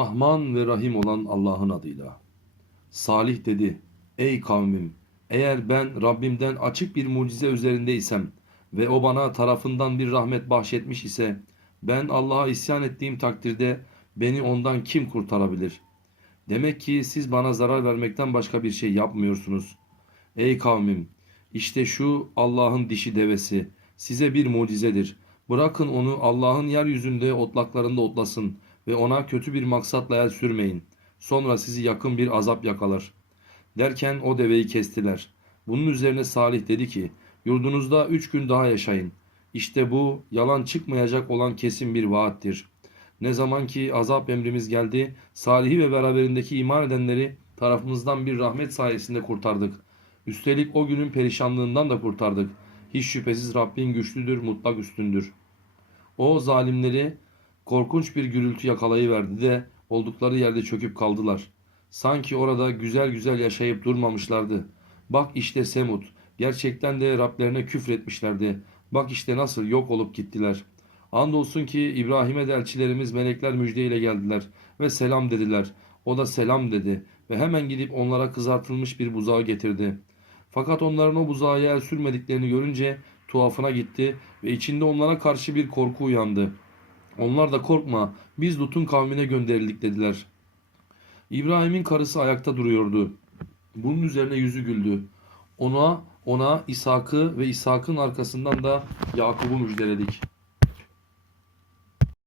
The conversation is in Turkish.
Rahman ve Rahim olan Allah'ın adıyla. Salih dedi, ey kavmim, eğer ben Rabbimden açık bir mucize üzerindeysem ve o bana tarafından bir rahmet bahşetmiş ise, ben Allah'a isyan ettiğim takdirde beni ondan kim kurtarabilir? Demek ki siz bana zarar vermekten başka bir şey yapmıyorsunuz. Ey kavmim, işte şu Allah'ın dişi devesi size bir mucizedir. Bırakın onu Allah'ın yeryüzünde otlaklarında otlasın ve ona kötü bir maksatla el sürmeyin. Sonra sizi yakın bir azap yakalar. Derken o deveyi kestiler. Bunun üzerine Salih dedi ki, yurdunuzda üç gün daha yaşayın. İşte bu yalan çıkmayacak olan kesin bir vaattir. Ne zaman ki azap emrimiz geldi, Salih'i ve beraberindeki iman edenleri tarafımızdan bir rahmet sayesinde kurtardık. Üstelik o günün perişanlığından da kurtardık. Hiç şüphesiz Rabbin güçlüdür, mutlak üstündür. O zalimleri korkunç bir gürültü yakalayıverdi de oldukları yerde çöküp kaldılar. Sanki orada güzel güzel yaşayıp durmamışlardı. Bak işte Semud, gerçekten de Rablerine küfretmişlerdi. Bak işte nasıl yok olup gittiler. Andolsun ki İbrahim'e de elçilerimiz melekler müjdeyle geldiler ve selam dediler. O da selam dedi ve hemen gidip onlara kızartılmış bir buzağı getirdi. Fakat onların o buzağa el sürmediklerini görünce tuhafına gitti ve içinde onlara karşı bir korku uyandı. Onlar da korkma biz Lut'un kavmine gönderildik dediler. İbrahim'in karısı ayakta duruyordu. Bunun üzerine yüzü güldü. Ona ona İshak'ı ve İshak'ın arkasından da Yakub'u müjdeledik.